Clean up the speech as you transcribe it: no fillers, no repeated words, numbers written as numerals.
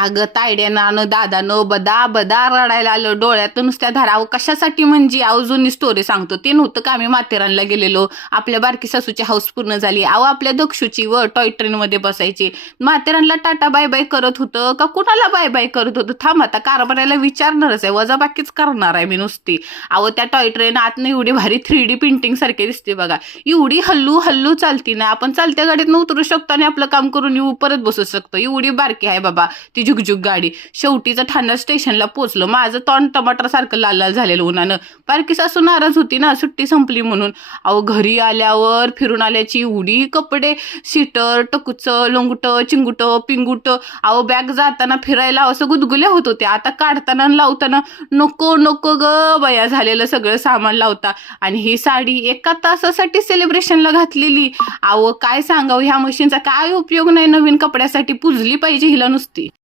अगं तायड्यानं दादानं बदा बदा रडायला आलं, डोळ्यातून नुसत्या धारावं. कशासाठी म्हणजे अहो जुनी स्टोरी सांगतो. ते नव्हतं का आम्ही माथेरानला गेलेलो, आपल्या बारकी सासूची हाऊस पूर्ण झाली. अहो आपल्या दक्षूची व टॉय ट्रेन मध्ये बसायची. माथेरानला टाटा बाय बाय करत होतं का कुणाला बाय बाय करत होतं? थांब आता कारभाराला विचारणारच आहे, वजाबाकीच करणार आहे मी नुसती. अहो त्या टॉय ट्रेन आतनं एवढी भारी 3D पेंटिंग सारखी दिसते बघा. एवढी हल्लू हल्लू चालती ना, आपण चालत्या गाडीत उतरू शकतो आणि आपलं काम करून येऊ परत बसू शकतो. एवढी बारकी आहे बाबा ती झुकझुक गाडी. शेवटीचं ठाणा स्टेशनला पोहोचलो. माझं तोंड टमाटर सारखं लाल लाल झालेलं उन्हानं. बारकी सासू नाराज होती ना, सुट्टी संपली म्हणून. अहो घरी आल्यावर फिरून आल्याची उडी कपडे, सीटर टकुच लोंगुट चिंगुट पिंगुट. अहो बॅग जाताना फिरायला असं गुदगुल्या होत होत्या. आता काढताना लावताना नको नको ग बया झालेलं सगळं सामान लावता. आणि ही साडी एका तासासाठी सेलिब्रेशनला घातलेली. अहो काय सांगावं, ह्या मशीनचा काय उपयोग नाही, नवीन कपड्यासाठी पुजली पाहिजे हिला नुसती.